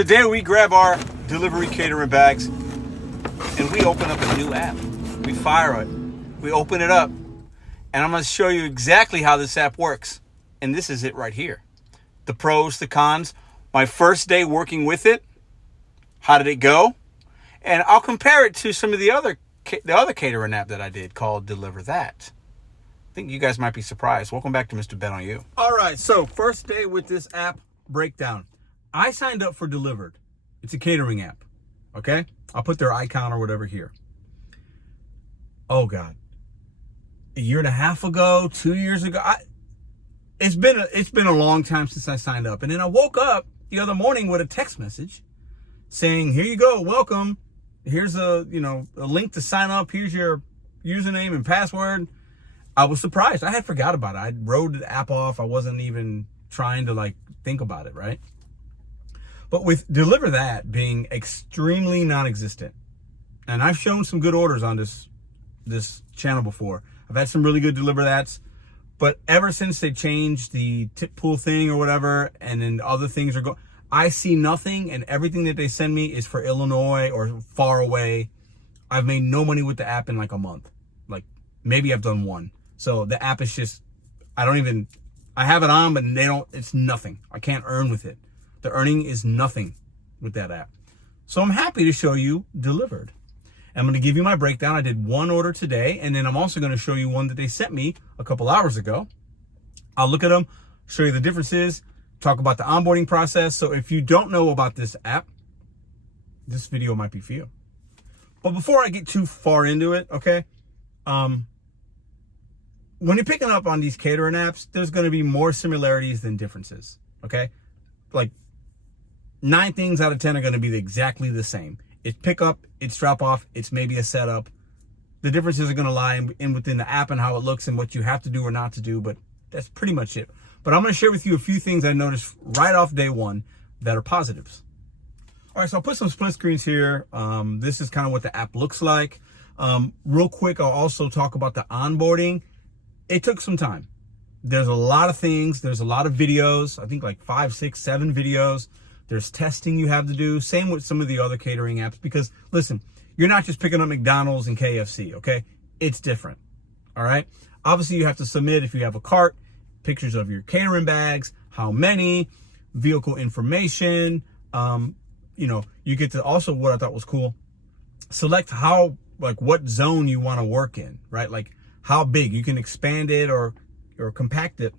Today we grab our delivery catering bags and we open up a new app. We fire it. We open it up. And I'm going to show you exactly how this app works. And this is it right here. The pros, the cons, my first day working with it. How did it go? And I'll compare it to some of the other catering app that I did called DeliverThat. I think you guys might be surprised. Welcome back to Mr.BetonYou. All right, so first day with this app breakdown. I signed up for Dilivrd. It's a catering app, okay? I'll put their icon or whatever here. Oh, God. A year and a half ago, 2 years ago, it's been a long time since I signed up. And then I woke up the other morning with a text message saying, here you go, welcome. Here's a link to sign up. Here's your username and password. I was surprised. I had forgot about it. I wrote the app off. I wasn't even trying to think about it, right? But with DeliverThat being extremely non-existent, and I've shown some good orders on this channel before. I've had some really good DeliverThats, but ever since they changed the tip pool thing or whatever, and then other things are going, I see nothing, and everything that they send me is for Illinois or far away. I've made no money with the app in like a month. Maybe I've done one. So the app is just, I have it on, but it's nothing. I can't earn with it. The earning is nothing with that app. So I'm happy to show you Dilivrd. I'm going to give you my breakdown. I did one order today, and then I'm also going to show you one that they sent me a couple hours ago. I'll look at them, show you the differences, talk about the onboarding process. So if you don't know about this app, this video might be for you. But before I get too far into it, okay, when you're picking up on these catering apps, there's going to be more similarities than differences, okay? 9 things out of 10 are going to be exactly the same. It's pick up, it's drop off, it's maybe a setup. The differences are going to lie within the app and how it looks and what you have to do or not to do, but that's pretty much it. But I'm going to share with you a few things I noticed right off day one that are positives. All right, so I'll put some split screens here. This is kind of what the app looks like. Real quick, I'll also talk about the onboarding. It took some time. There's a lot of things. There's a lot of videos. I think 5, 6, 7 videos. There's testing you have to do. Same with some of the other catering apps. Because listen, you're not just picking up McDonald's and KFC, okay? It's different, all right? Obviously, you have to submit, if you have a cart, pictures of your catering bags, how many, vehicle information. You get to also, what I thought was cool, select what zone you want to work in, right? How big. You can expand it or compact it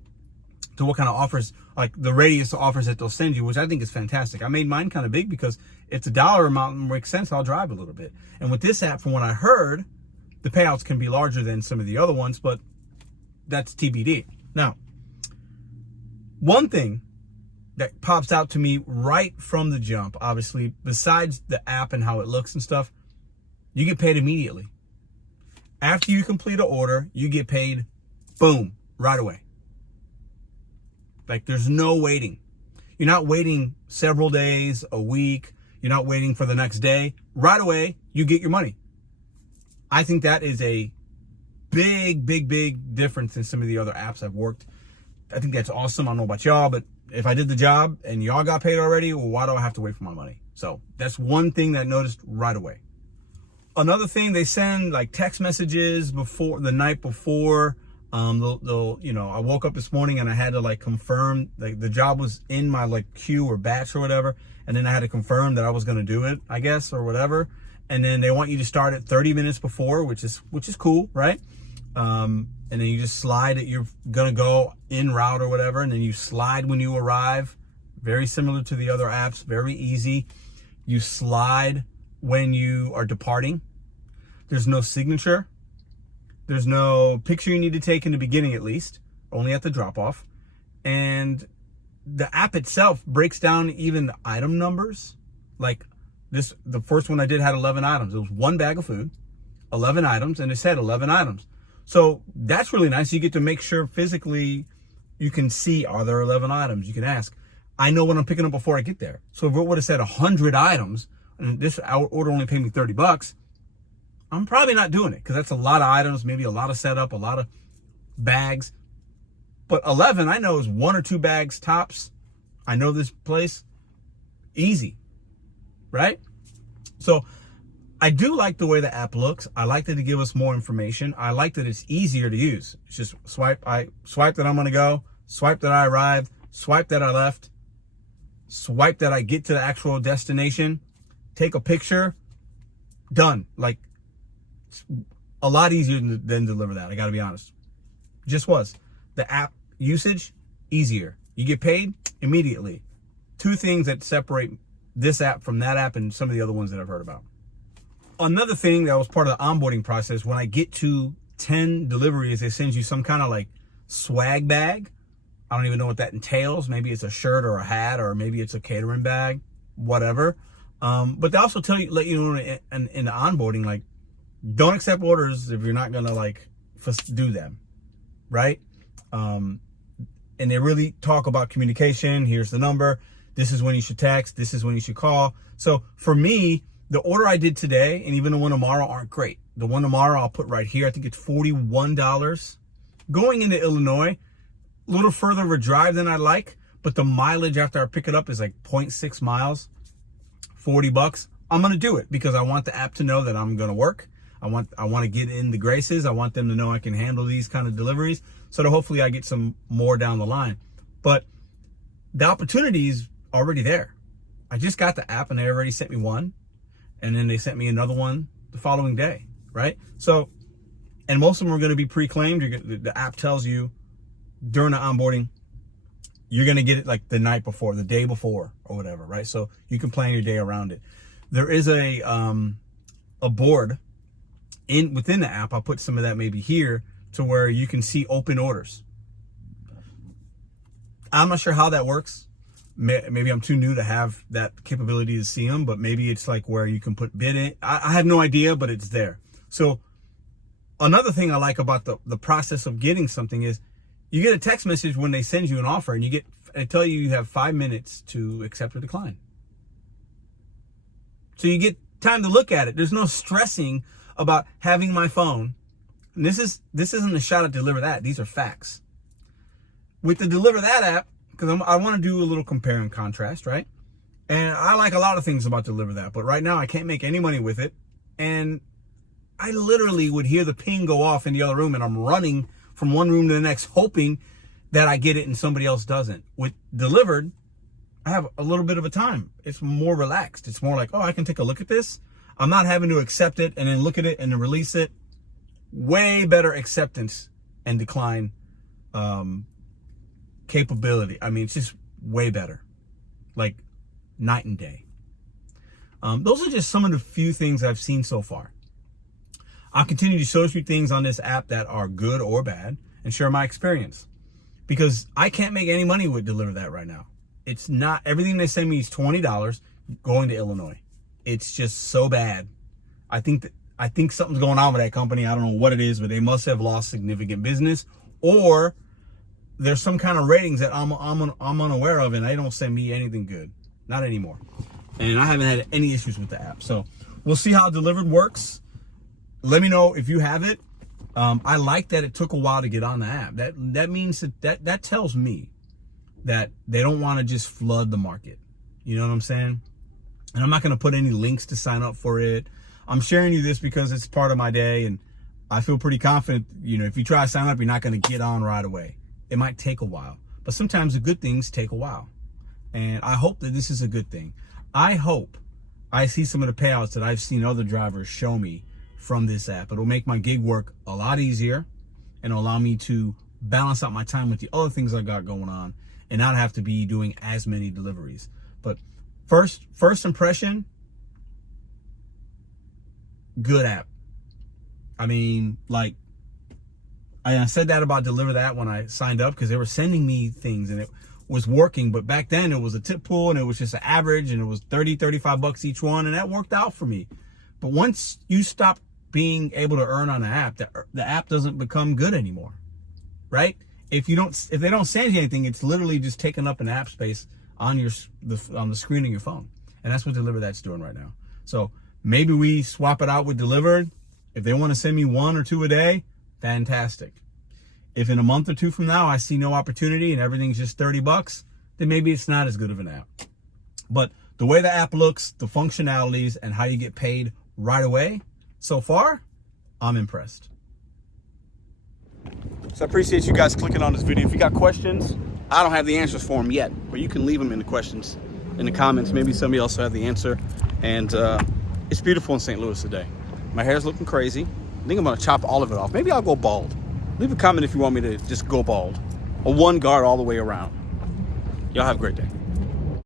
to what kind of offers, the radius of offers that they'll send you, which I think is fantastic. I made mine kind of big because it's a dollar amount and makes sense. I'll drive a little bit. And with this app, from what I heard, the payouts can be larger than some of the other ones, but that's TBD. Now, one thing that pops out to me right from the jump, obviously, besides the app and how it looks and stuff, you get paid immediately. After you complete an order, you get paid, boom, right away. There's no waiting. You're not waiting several days, a week. You're not waiting for the next day. Right away, you get your money. I think that is a big, big, big difference in some of the other apps I've worked. I think that's awesome. I don't know about y'all, but if I did the job and y'all got paid already, well, why do I have to wait for my money? So that's one thing that I noticed right away. Another thing, they send text messages the night before. I woke up this morning and I had to confirm the job was in my queue or batch or whatever. And then I had to confirm that I was going to do it, I guess, or whatever. And then they want you to start at 30 minutes before, which is cool, right? And then you just slide it. You're going to go en route or whatever. And then you slide when you arrive. Very similar to the other apps, very easy. You slide when you are departing. There's no signature. There's no picture you need to take in the beginning, at least, only at the drop-off. And the app itself breaks down even the item numbers. The first one I did had 11 items. It was one bag of food, 11 items, and it said 11 items. So that's really nice. You get to make sure physically you can see, are there 11 items? You can ask. I know what I'm picking up before I get there. So if it would have said 100 items, and this order only paid me $30, I'm probably not doing it because that's a lot of items, maybe a lot of setup, a lot of bags. But 11, I know, is 1 or 2 bags tops. I know this place. Easy. right? So I do like the way the app looks. I like that it gives us more information. I like that it's easier to use. It's just swipe. I swipe that I'm going to go, swipe that I arrived, swipe that I left, swipe that I get to the actual destination, take a picture, done. Like, a lot easier than DeliverThat, I got to be honest. Just was. The app usage, easier. You get paid immediately. Two things that separate this app from that app and some of the other ones that I've heard about. Another thing that was part of the onboarding process, when I get to 10 deliveries, they send you some kind of like swag bag. I don't even know what that entails. Maybe it's a shirt or a hat, or maybe it's a catering bag, whatever. But they also let you know in the onboarding, like, don't accept orders if you're not gonna like do them, right? And they really talk about communication. Here's the number. This is when you should text. This is when you should call. So for me, the order I did today and even the one tomorrow aren't great. The one tomorrow I'll put right here. I think it's $41. Going into Illinois, a little further of a drive than I like, but the mileage after I pick it up is like 0.6 miles, $40. I'm gonna do it because I want the app to know that I'm gonna work. I want to get in the graces. I want them to know I can handle these kind of deliveries, so that hopefully I get some more down the line. But the opportunity is already there. I just got the app and they already sent me one, and then they sent me another one the following day, right? So, and most of them are going to be pre-claimed. The app tells you during the onboarding, you're going to get it like the night before, the day before, or whatever, right? So you can plan your day around it. There is a board within the app. I'll put some of that maybe here to where you can see open orders. I'm not sure how that works. Maybe I'm too new to have that capability to see them, but maybe it's like where you can put bid in. I have no idea, but it's there. So another thing I like about the process of getting something is you get a text message when they send you an offer, and they tell you have 5 minutes to accept or decline. So you get time to look at it. There's no stressing about having my phone. And this isn't a shot at DeliverThat. These are facts. With the DeliverThat app, because I want to do a little compare and contrast, right? And I like a lot of things about DeliverThat, but right now I can't make any money with it. And I literally would hear the ping go off in the other room, and I'm running from one room to the next, hoping that I get it and somebody else doesn't. With Dilivrd, I have a little bit of a time. It's more relaxed. It's more like, oh, I can take a look at this. I'm not having to accept it and then look at it and then release it. Way better acceptance and decline capability. I mean, it's just way better, like night and day. Those are just some of the few things I've seen so far. I'll continue to show you things on this app that are good or bad and share my experience, because I can't make any money with DeliverThat right now. It's not, everything they send me is $20 going to Illinois. It's just so bad. I think something's going on with that company. I don't know what it is, but they must have lost significant business, or there's some kind of ratings that I'm unaware of, and they don't send me anything good. Not anymore. And I haven't had any issues with the app. So we'll see how Dilivrd works. Let me know if you have it. I like that it took a while to get on the app. That means that tells me that they don't want to just flood the market. You know what I'm saying? And I'm not going to put any links to sign up for it. I'm sharing you this because it's part of my day, and I feel pretty confident, you know, if you try to sign up, you're not going to get on right away. It might take a while, but sometimes the good things take a while. And I hope that this is a good thing. I hope I see some of the payouts that I've seen other drivers show me from this app. It'll make my gig work a lot easier and allow me to balance out my time with the other things I got going on and not have to be doing as many deliveries. But first impression, good app. I mean, like, I said that about DeliverThat when I signed up, because they were sending me things and it was working. But back then it was a tip pool and it was just an average, and it was $30-35 each one, and that worked out for me. But once you stop being able to earn on the app, the app doesn't become good anymore, right? If they don't send you anything, it's literally just taking up an app space on the screen of your phone, and that's what DeliverThat's doing right now. So maybe we swap it out with Dilivrd. If they want to send me 1 or 2 a day, fantastic. If in a month or 2 from now I see no opportunity and everything's just $30, then maybe it's not as good of an app. But the way the app looks, the functionalities, and how you get paid right away, so far, I'm impressed. So I appreciate you guys clicking on this video. If you got questions, I don't have the answers for them yet, but you can leave them in the questions, in the comments. Maybe somebody else will have the answer. And it's beautiful in St. Louis today. My hair's looking crazy. I think I'm gonna chop all of it off. Maybe I'll go bald. Leave a comment if you want me to just go bald. A one guard all the way around. Y'all have a great day.